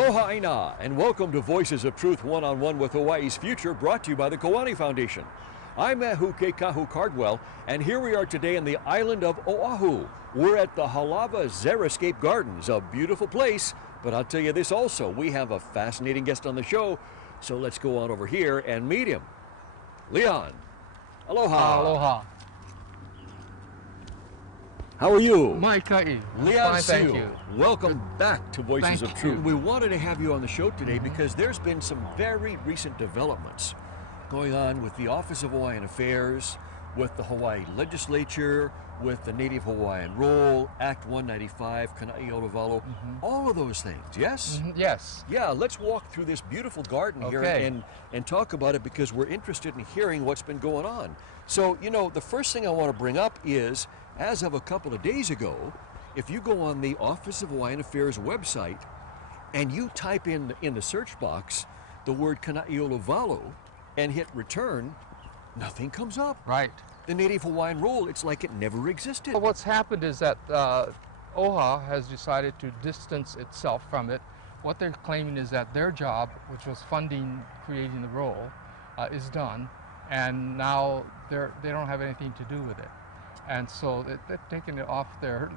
Aloha Aina, and welcome to Voices of Truth One-on-One with Hawaii's Future, brought to you by the Koani Foundation. I'm Ehu Kekahu Cardwell, and here we are today in the island of Oahu. We're at the Halava Xeriscape Gardens, a beautiful place, but I'll tell you this also, we have a fascinating guest on the show, so let's go on over here and meet him. Leon, aloha. Aloha. How are you? Leon, Leon, thank you. Welcome back to Voices Thank of Truth. you. We wanted to have you on the show today because there's been some very recent developments going on with the Office of Hawaiian Affairs, with the Hawaii Legislature, with the Native Hawaiian Role, Act 195, Kana'i-Oluvalo, all of those things, yes? Yes. Yeah, let's walk through this beautiful garden here and talk about it because we're interested in hearing what's been going on. So, you know, the first thing I want to bring up is, as of a couple of days ago, if you go on the Office of Hawaiian Affairs website and you type in the search box the word Kana'i-Oluvalo and hit return, nothing comes up. Right. The Native Hawaiian Role, it's like it never existed. Well, what's happened is that OHA has decided to distance itself from it. What they're claiming is that their job, which was funding, creating the role, is done, and now they don't have anything to do with it. And so they're taking it off their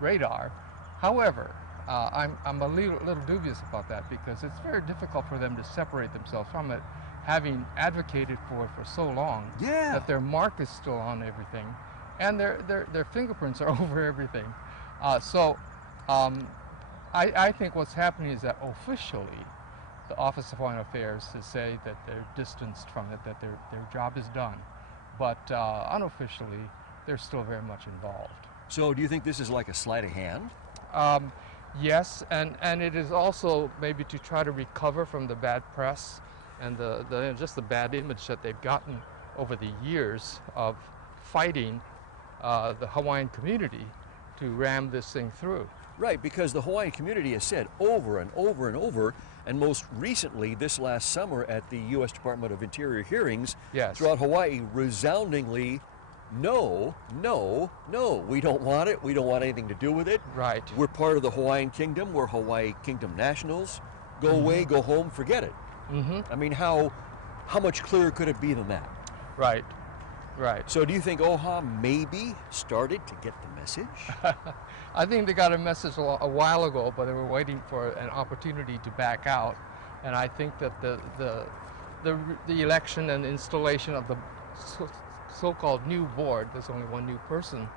radar. However, I'm a little dubious about that because it's very difficult for them to separate themselves from it, having advocated for it for so long that their mark is still on everything, and their fingerprints are over everything. I think what's happening is that officially, the Office of Hawaiian Affairs has said that they're distanced from it, that their job is done. But unofficially, they're still very much involved. So do you think this is like a sleight of hand? Yes, and it is also maybe to try to recover from the bad press and just the bad image that they've gotten over the years of fighting the Hawaiian community to ram this thing through. Right, because the Hawaiian community has said over and over and over, and most recently this last summer at the U.S. Department of Interior hearings throughout Hawaii, resoundingly, no, no, no, we don't want it, we don't want anything to do with it. Right. We're part of the Hawaiian Kingdom, we're Hawaii Kingdom nationals, go away, go home, forget it. I mean, how much clearer could it be than that? Right, right. So do you think OHA maybe started to get the message? I think they got a message a while ago, but they were waiting for an opportunity to back out. And I think that the election and installation of the so-called new board, there's only one new person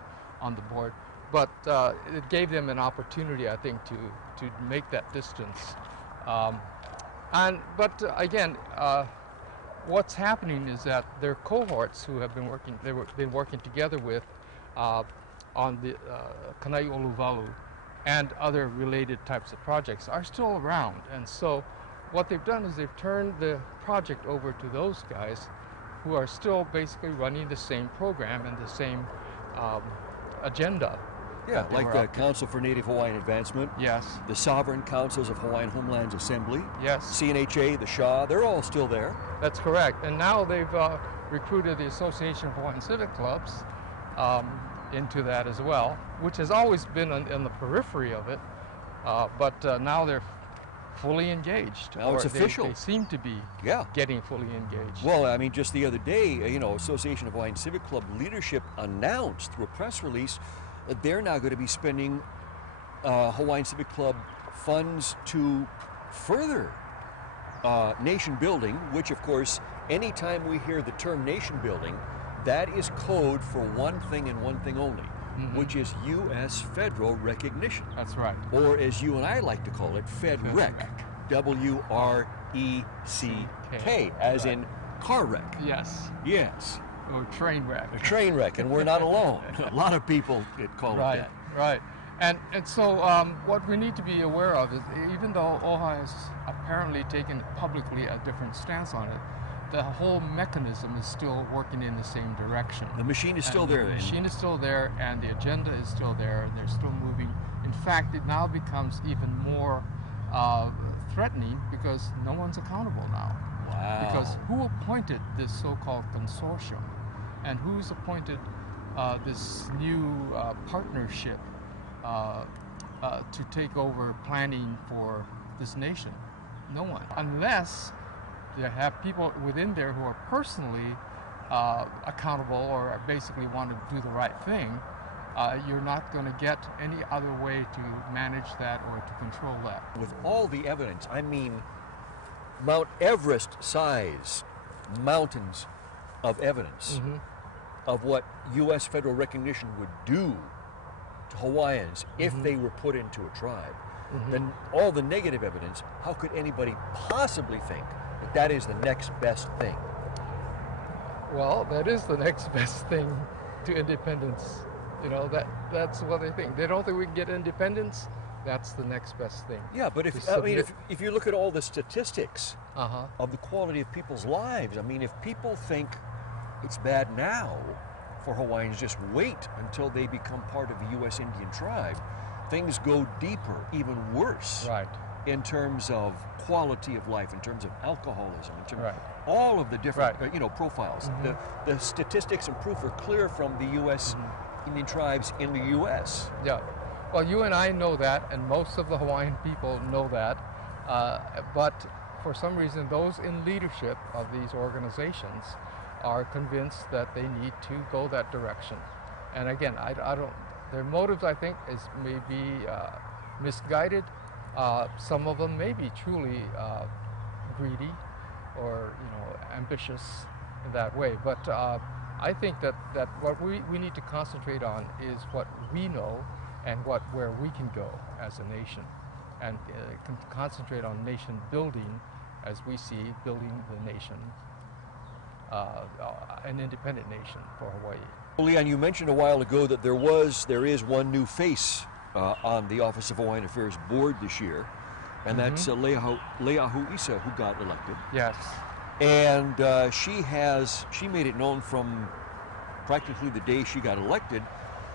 on the board, but it gave them an opportunity, I think, to make that distance. But again, what's happening is that their cohorts who have been working together with on the Kana'i-Oluvalo and other related types of projects are still around. And so what they've done is they've turned the project over to those guys who are still basically running the same program and the same agenda. Yeah, like the Council for Native Hawaiian Advancement. Yes. The Sovereign Councils of Hawaiian Homelands Assembly. Yes. CNHA, the SHA, they're all still there. That's correct. And now they've recruited the Association of Hawaiian Civic Clubs into that as well, which has always been in the periphery of it, but now they're fully engaged. Now it's official. They seem to be getting fully engaged. Well, I mean, just the other day, you know, Association of Hawaiian Civic Club leadership announced through a press release that they're now going to be spending Hawaiian Civic Club funds to further nation building, which, of course, anytime we hear the term nation building, that is code for one thing and one thing only, which is U.S. federal recognition. That's right. Or as you and I like to call it, FedRec, W-R-E-C-K, as in car wreck. Yes. Yes. Or train wreck. A train wreck, and we're not alone. A lot of people call it that. Right. And so what we need to be aware of is, even though OHA has apparently taken publicly a different stance on it, the whole mechanism is still working in the same direction. The machine is still there. The machine is still there, and the agenda is still there, and they're still moving. In fact, it now becomes even more threatening because no one's accountable now. Wow. Because who appointed this so-called consortium, and who's appointed this new partnership to take over planning for this nation. No one, unless you have people within there who are personally accountable or basically want to do the right thing. You're not going to get any other way to manage that or to control that. With all the evidence, I mean, Mount Everest size mountains of evidence of what U.S. federal recognition would do to Hawaiians if they were put into a tribe, then all the negative evidence, how could anybody possibly think that that is the next best thing? Well, that is the next best thing to independence. You know, that's what they think. They don't think we can get independence. That's the next best thing. Yeah, but if you look at all the statistics of the quality of people's lives, I mean, if people think it's bad now for Hawaiians, just wait until they become part of a U.S. Indian tribe, things go deeper, even worse. Right. In terms of quality of life, in terms of alcoholism, in terms of all of the different profiles. The statistics and proof are clear from the U.S. Indian tribes in the U.S. Yeah. Well, you and I know that, and most of the Hawaiian people know that, but for some reason those in leadership of these organizations are convinced that they need to go that direction. And again, I don't, their motives, I think, is maybe misguided. Some of them may be truly greedy or ambitious in that way. But I think that what we need to concentrate on is what we know and where we can go as a nation, and concentrate on nation building as we see building the nation, an independent nation for Hawaii. Leon, you mentioned a while ago that there is one new face on the Office of Hawaiian Affairs board this year, and that's Leahu Isa, who got elected. Yes. And she made it known from practically the day she got elected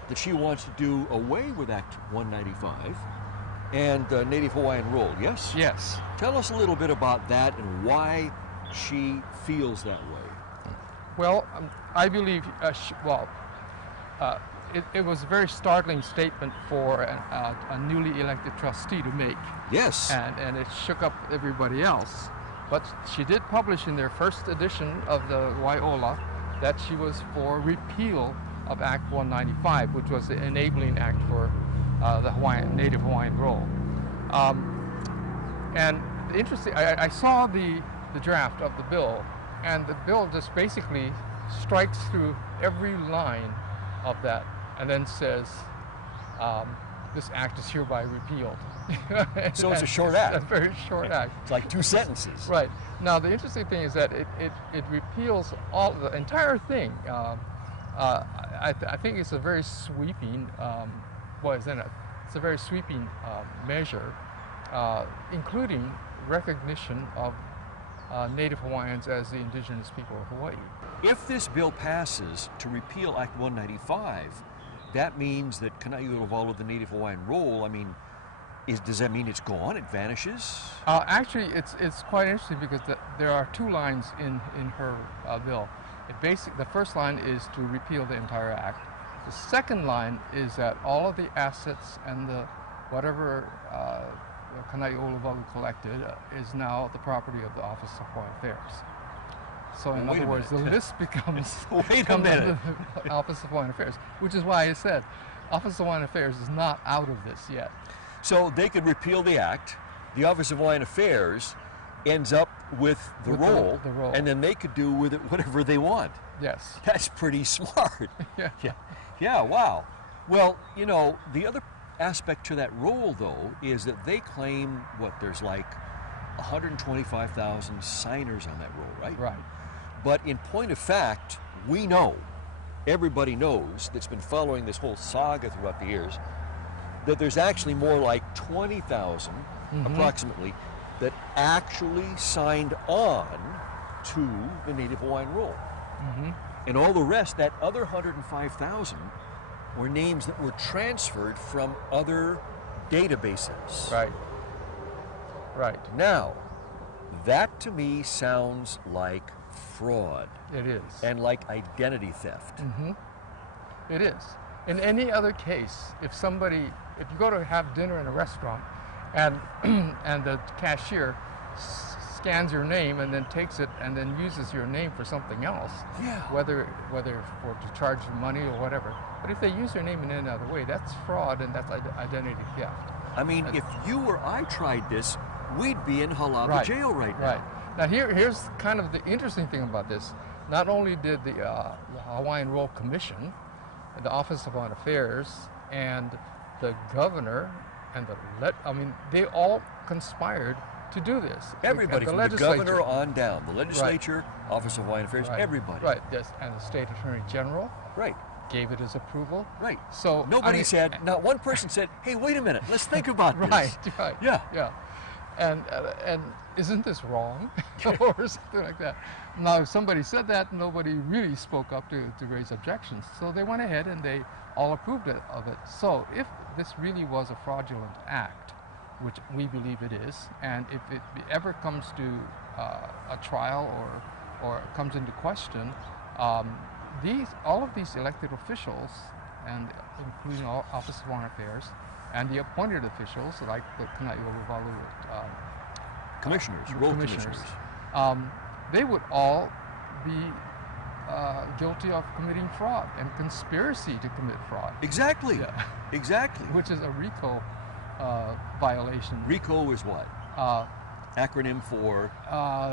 that she wants to do away with Act 195 and Native Hawaiian role. Yes? Yes. Tell us a little bit about that and why she feels that way. Well, I believe, it was a very startling statement for a newly elected trustee to make. Yes. And it shook up everybody else. But she did publish in their first edition of the Waiola that she was for repeal of Act 195, which was the enabling act for the Native Hawaiian role. And interesting, I saw the draft of the bill, and the bill just basically strikes through every line of that and then says, this act is hereby repealed. So it's a short act. A very short act. It's like 2 sentences. Right. Now, the interesting thing is that it repeals the entire thing. I think it's a very sweeping, it's a very sweeping measure, including recognition of Native Hawaiians as the indigenous people of Hawaii. If this bill passes to repeal Act 195, that means that Kanai'olowalo, the Native Hawaiian role, I mean, does that mean it's gone? It vanishes? Actually, it's quite interesting because there are 2 lines in her bill. The first line is to repeal the entire act. The second line is that all of the assets and whatever Kanai'olowalo collected is now the property of the Office of Hawaiian Affairs. So in other words, the list becomes the Office of Hawaiian Affairs, which is why I said Office of Hawaiian Affairs is not out of this yet. So they could repeal the act, the Office of Hawaiian Affairs ends up with the role, and then they could do with it whatever they want. Yes. That's pretty smart. Yeah. Yeah, wow. Well, the other aspect to that role, though, is that they claim, there's like 125,000 signers on that role, right? Right. But in point of fact, we know, everybody knows that's been following this whole saga throughout the years, that there's actually more like 20,000, approximately, that actually signed on to the Native Hawaiian role. And all the rest, that other 105,000, were names that were transferred from other databases. Right. Right. Now, that to me sounds like fraud. It is. And like identity theft. It is. In any other case, if you go to have dinner in a restaurant and and the cashier scans your name and then takes it and then uses your name for something else, Yeah. whether for to charge you money or whatever. But if they use your name in any other way, that's fraud and that's identity theft. I mean, if you or I tried this, we'd be in Halava Right. jail right now. Right. Now here's kind of the interesting thing about this. Not only did the Hawaiian Royal Commission, the Office of Foreign Affairs, and the governor, and they all conspired to do this. Everybody The from the legislature. governor on down, the legislature, Office of Hawaiian Affairs, Right. everybody. Right. Yes. And the state attorney general Right. gave it his approval. Right. So Nobody said, not one person said, hey, wait a minute, let's think about this. Right. Yeah. Yeah. And isn't this wrong, or something like that? Now, if somebody said that, nobody really spoke up to raise objections. So they went ahead and they all approved of it. So if this really was a fraudulent act, which we believe it is, and if it ever comes to a trial or comes into question, all of these elected officials, and including all Office of Foreign Affairs, and the appointed officials like the Kanai'oluwalu Commissioners, royal commissioners. They would all be guilty of committing fraud and conspiracy to commit fraud. Exactly. Yeah. Exactly. Which is a RICO violation. RICO is what? Acronym for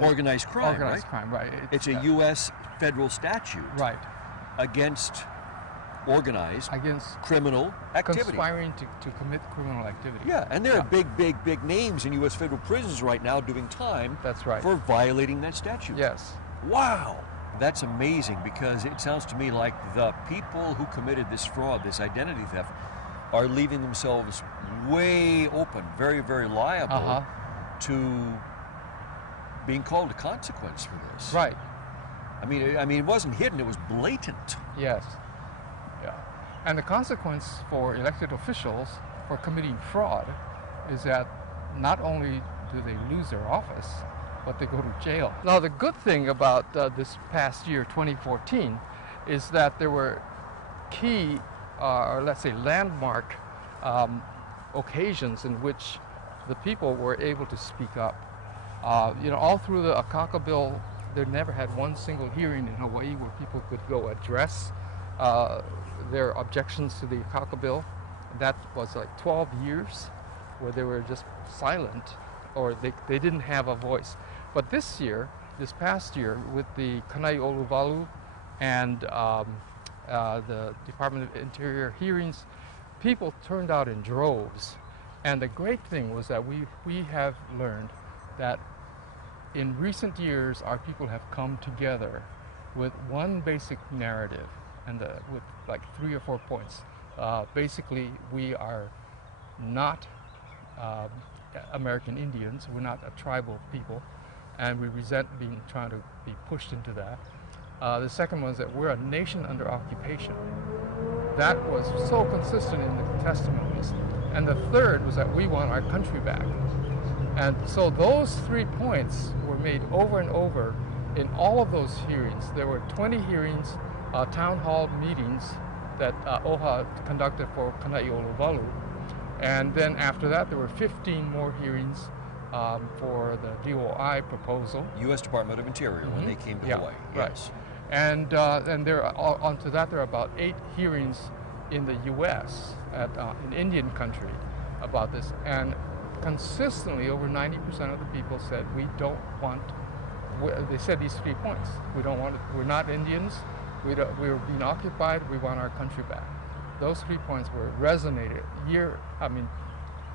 organized crime, Organized right? crime, right. It's a U.S. federal statute Right. against organized Against criminal activity. conspiring to commit criminal activity. Yeah, and there are big names in U.S. federal prisons right now doing time That's right. for violating that statute. Yes. Wow, that's amazing, because it sounds to me like the people who committed this fraud, this identity theft, are leaving themselves way open, very, very liable to being called to consequence for this. Right. I mean, it wasn't hidden; it was blatant. Yes. Yeah. And the consequence for elected officials for committing fraud is that not only do they lose their office, but they go to jail. Now, the good thing about this past year, 2014, is that there were key, or let's say landmark occasions in which the people were able to speak up. All through the Akaka bill, they never had one single hearing in Hawaii where people could go address their objections to the Akaka bill. That was like 12 years where they were just silent, or they didn't have a voice. But this past year, with the Kanai'oluwalu and the Department of Interior hearings, people turned out in droves. And the great thing was that we have learned that in recent years, our people have come together with one basic narrative, and with like 3 or 4 points. Basically, we are not American Indians. We're not a tribal people, and we resent trying to be pushed into that. The second one is that we're a nation under occupation. That was so consistent in the testimonies. And the third was that we want our country back. And so those 3 points were made over and over in all of those hearings. There were 20 hearings, town hall meetings that OHA conducted for Kanai'oluwalu. And then after that, there were 15 more hearings for the DOI proposal. U.S. Department of Interior, when they came to Hawaii. Right. Yes. And onto that, there are about 8 hearings in the U.S. In Indian country about this. And consistently, over 90% of the people said, we don't want, they said these 3 points. We don't want it, we're not Indians, we're being occupied, we want our country back. Those 3 points were resonated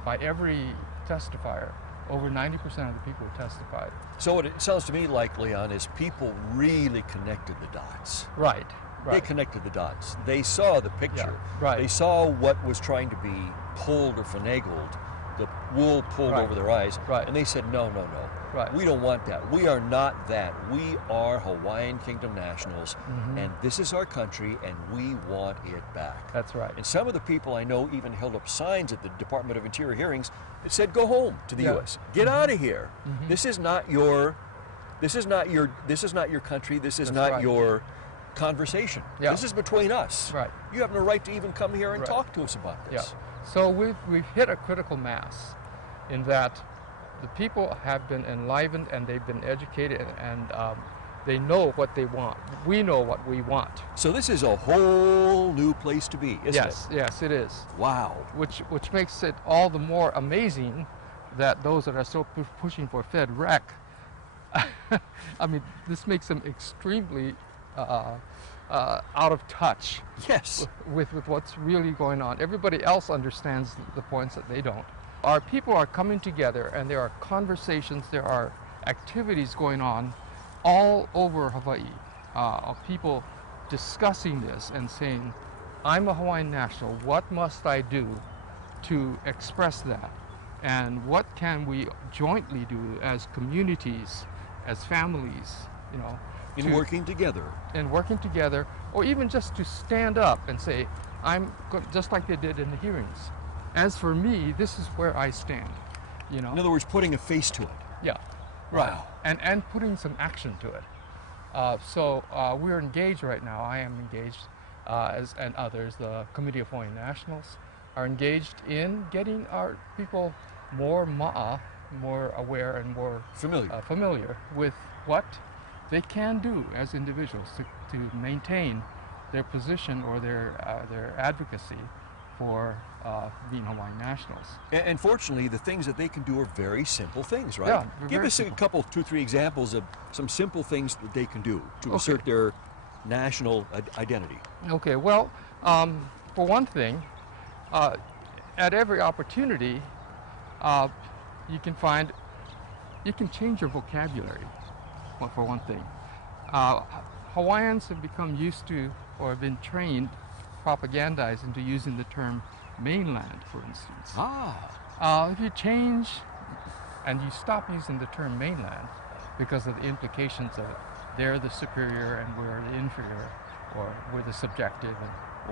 by every testifier. Over 90% of the people who testified. So what it sounds to me like, Leon, is people really connected the dots. Right. They connected the dots. They saw the picture. Yeah, right. They saw what was trying to be pulled or finagled, the wool pulled over their eyes, and they said, no. Right. We don't want that. We are not that. We are Hawaiian Kingdom nationals, and this is our country, and we want it back. That's right. And some of the people I know even held up signs at the Department of Interior hearings that said, "Go home to the U.S. Get out of here. This is not your. This is not your country. This is not your conversation. Yeah. This is between us. Right. You have no right to even come here and Right. talk to us about Yeah. this. So we've hit a critical mass in that the people have been enlivened and they've been educated and they know what they want. We know what we want. So this is a whole new place to be, isn't Yes, it? yes, it is. Wow. Which makes it all the more amazing that those that are still pushing for Fed rec, I mean, this makes them extremely out of touch Yes. with what's really going on. Everybody else understands the points that they don't. Our people are coming together and there are conversations, there are activities going on all over Hawaii of people discussing this and saying, I'm a Hawaiian national, what must I do to express that? And what can we jointly do as communities, as families, you know, In working together. and working together, or even just to stand up and say, just like they did in the hearings. As for me, this is where I stand, you know. In other words, putting a face to it. Yeah, Wow. and putting some action to it. So we're engaged right now. I am engaged, and others. The Committee of Hawaiian Nationals are engaged in getting our people more more aware and more familiar with what they can do as individuals to maintain their position or their advocacy for being Hawaiian nationals. And fortunately, the things that they can do are very simple things, right? Yeah, they're Give very us simple. a couple, 2, 3 examples of some simple things that they can do to Okay. assert their national identity. Okay, well, for one thing, at every opportunity, you can change your vocabulary, for one thing. Hawaiians have become used to, or have been trained, propagandized into using the term mainland, for instance. If you change and you stop using the term mainland because of the implications of it, they're the superior and we're the inferior, or we're the subjective.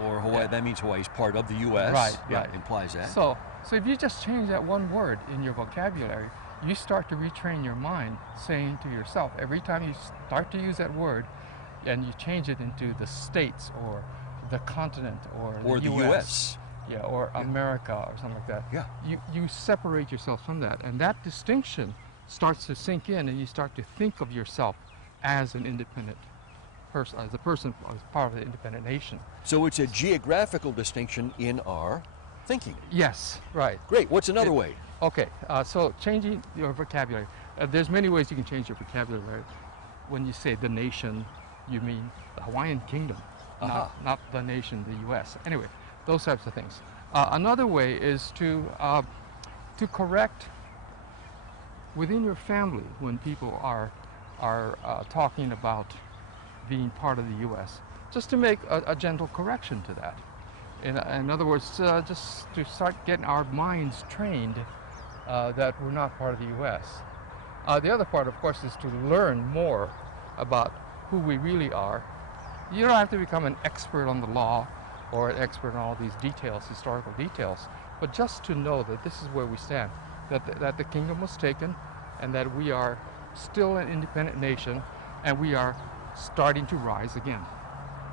Or Hawaii, that means Hawaii's part of the U.S. Right, Yeah, right. implies that. So if you just change that one word in your vocabulary, you start to retrain your mind, saying to yourself, every time you start to use that word and you change it into the states or the continent or the U.S. Yeah, or America or something like that. Yeah. You separate yourself from that, and that distinction starts to sink in, and you start to think of yourself as an independent person, as part of the independent nation. So it's a geographical distinction in our thinking. Yes, right. Great. What's another way? Okay, so changing your vocabulary. There's many ways you can change your vocabulary. When you say the nation, you mean the Hawaiian kingdom, not the nation, the U.S. Anyway, those types of things. Another way is to correct within your family when people are talking about being part of the U.S., just to make a gentle correction to that. In other words, just to start getting our minds trained that we're not part of the U.S. The other part, of course, is to learn more about who we really are. You don't have to become an expert on the law or an expert on all these details, historical details, but just to know that this is where we stand, that the kingdom was taken and that we are still an independent nation and we are starting to rise again.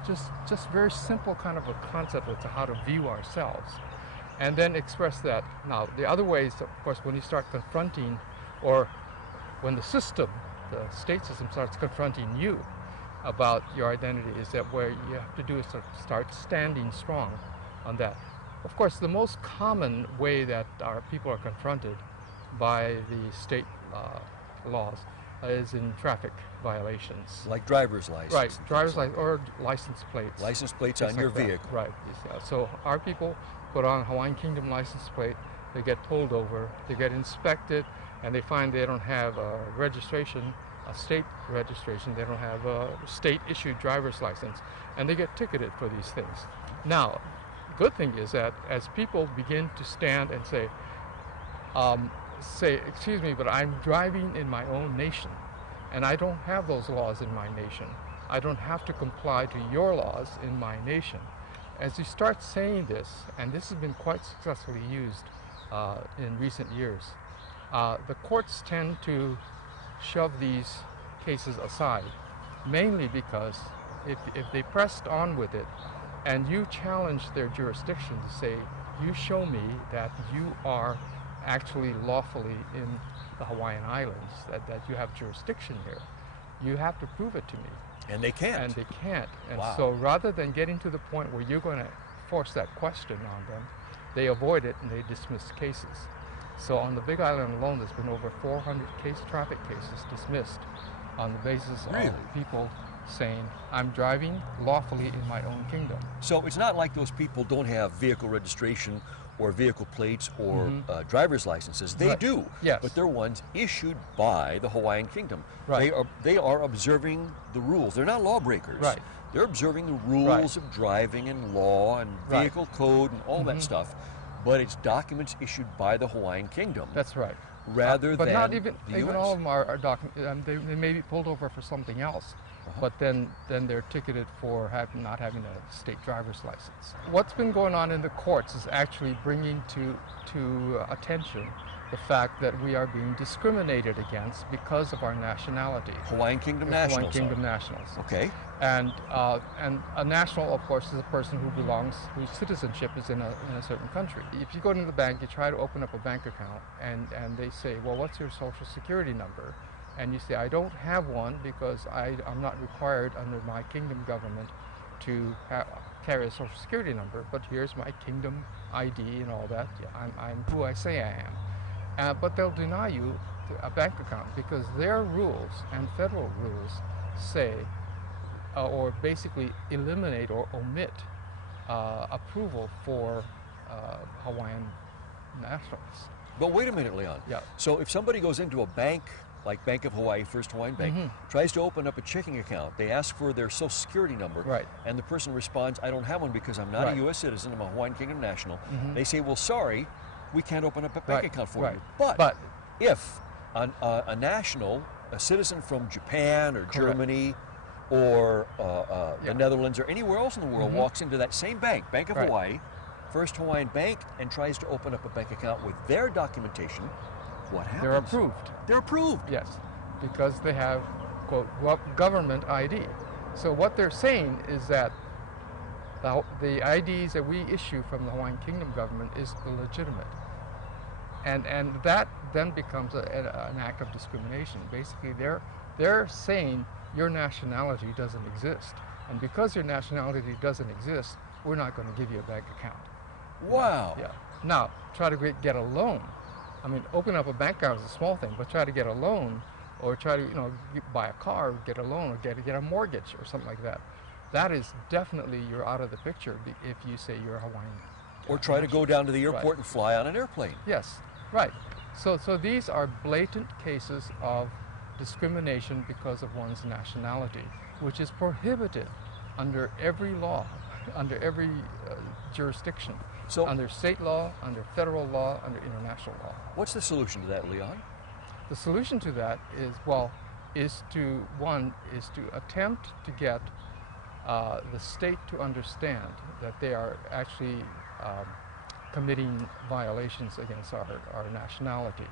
Just very simple kind of a concept as to how to view ourselves and then express that. Now, the other ways, of course, when you start confronting, or when the system, the state system starts confronting you about your identity, is that where you have to do is start standing strong on that. Of course, the most common way that our people are confronted by the state laws is in traffic violations. Like driver's license. Right, driver's license or license plates. License plates things on your like that. vehicle. Right. So our people put on a Hawaiian Kingdom license plate, they get pulled over, they get inspected, and they find they don't have a registration, a state registration, they don't have a state-issued driver's license, and they get ticketed for these things. Now, good thing is that as people begin to stand and say, excuse me, but I'm driving in my own nation, and I don't have those laws in my nation. I don't have to comply to your laws in my nation. As you start saying this, and this has been quite successfully used in recent years, the courts tend to shove these cases aside, mainly because if they pressed on with it, and you challenged their jurisdiction to say, you show me that you are actually lawfully in the Hawaiian Islands, that you have jurisdiction here, you have to prove it to me. And they can't. And they can't. And Wow. so rather than getting to the point where you're going to force that question on them, they avoid it and they dismiss cases. So on the Big Island alone, there's been over 400 traffic cases dismissed on the basis Really? of people saying, I'm driving lawfully in my own kingdom. So it's not like those people don't have vehicle registration or vehicle plates or driver's licenses. They Right. do, Yes. but they're ones issued by the Hawaiian Kingdom. Right. They are observing the rules. They're not lawbreakers. Right. They're observing the rules Right. of driving and law and Right. vehicle code and all that stuff, but it's documents issued by the Hawaiian Kingdom. That's right. Rather but than not even the even US. all of them are they may be pulled over for something else, but then they're ticketed for not having a state driver's license. What's been going on in the courts is actually bringing to attention the fact that we are being discriminated against because of our nationality. Hawaiian Kingdom Hawaiian nationals. Kingdom nationals. Okay. And a national, of course, is a person whose citizenship is in a certain country. If you go to the bank, you try to open up a bank account, and they say, well, what's your social security number? And you say, I don't have one because I'm not required under my kingdom government to carry a social security number, but here's my kingdom ID and all that. Yeah, I'm who I say I am. But they'll deny you a bank account because their rules and federal rules say, or basically eliminate or omit approval for Hawaiian nationals. But wait a minute, Leon. Yeah. So if somebody goes into a bank, like Bank of Hawaii, First Hawaiian Bank, tries to open up a checking account, they ask for their social security number, Right. and the person responds, I don't have one because I'm not Right. a U.S. citizen, I'm a Hawaiian Kingdom national. They say, well, sorry, we can't open up a bank Right, account for right. you. But If a national, a citizen from Japan or Germany or the Netherlands or anywhere else in the world walks into that same bank, Bank of Right. Hawaii, First Hawaiian Bank, and tries to open up a bank account with their documentation, what happens? they're approved. They're approved. Yes, because they have, quote, government ID. So what they're saying is that the IDs that we issue from the Hawaiian Kingdom government is illegitimate. And that then becomes an act of discrimination. Basically, they're saying your nationality doesn't exist. And because your nationality doesn't exist, we're not going to give you a bank account. Wow. Yeah. Now, try to get a loan. I mean, open up a bank account is a small thing, but try to get a loan, or try to buy a car, get a loan, or get a mortgage, or something like that. That is definitely you're out of the picture if you say you're a Hawaiian. Or try to go down to the airport Right. and fly on an airplane. Yes, right. So these are blatant cases of discrimination because of one's nationality, which is prohibited under every law, under every jurisdiction. So Under state law, under federal law, under international law. what's the solution to that, Leon? The solution to that is to attempt to get the state to understand that they are actually committing violations against our nationality.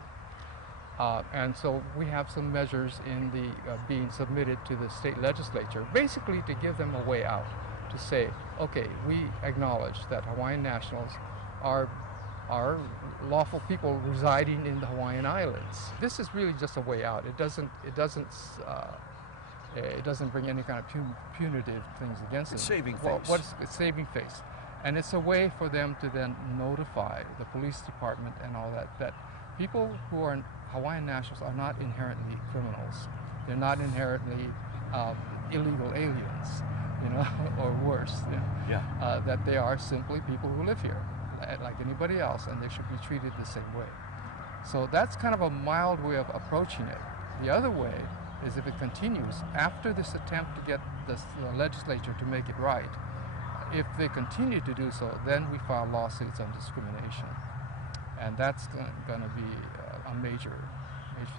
And so we have some measures in the being submitted to the state legislature, basically to give them a way out, to say, okay, we acknowledge that Hawaiian nationals are lawful people residing in the Hawaiian Islands. This is really just a way out. It doesn't bring any kind of punitive things against them. It's saving Well, face. it's saving face. And it's a way for them to then notify the police department and all that people who are Hawaiian nationals are not inherently criminals. They're not inherently illegal aliens, or worse. That they are simply people who live here, like anybody else, and they should be treated the same way. So that's kind of a mild way of approaching it. The other way is if it continues after this attempt to get the legislature to make it right. If they continue to do so, then we file lawsuits on discrimination, and that's going to be a major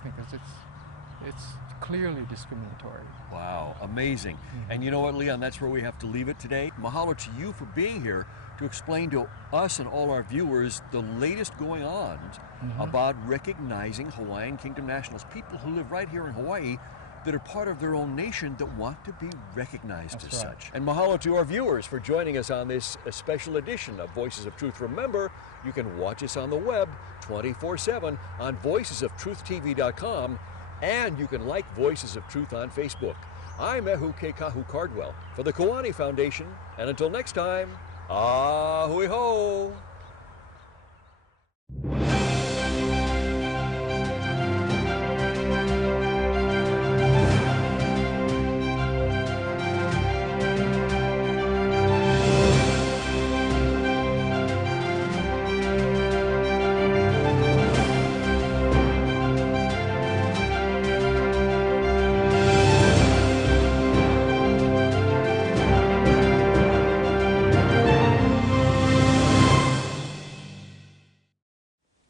thing because it's clearly discriminatory. Wow, amazing. And you know what, Leon, that's where we have to leave it today. Mahalo to you for being here to explain to us and all our viewers the latest going on about recognizing Hawaiian Kingdom nationals, people who live right here in Hawaii, that are part of their own nation that want to be recognized That's as right. such. And mahalo to our viewers for joining us on this special edition of Voices of Truth. Remember, you can watch us on the web 24/7 on voicesoftruthtv.com, and you can like Voices of Truth on Facebook. I'm Ehu Kekahu Cardwell for the Kiwani Foundation, and until next time, ahui ho!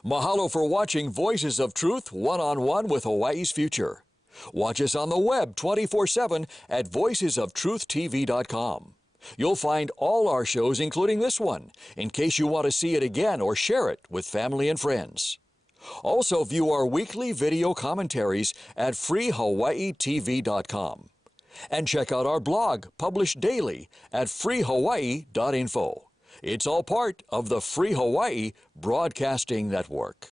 Mahalo for watching Voices of Truth one-on-one with Hawaii's Future. Watch us on the web 24/7 at voicesoftruthtv.com. You'll find all our shows, including this one, in case you want to see it again or share it with family and friends. Also view our weekly video commentaries at freehawaiitv.com. And check out our blog, published daily, at freehawaii.info. It's all part of the Free Hawaii Broadcasting Network.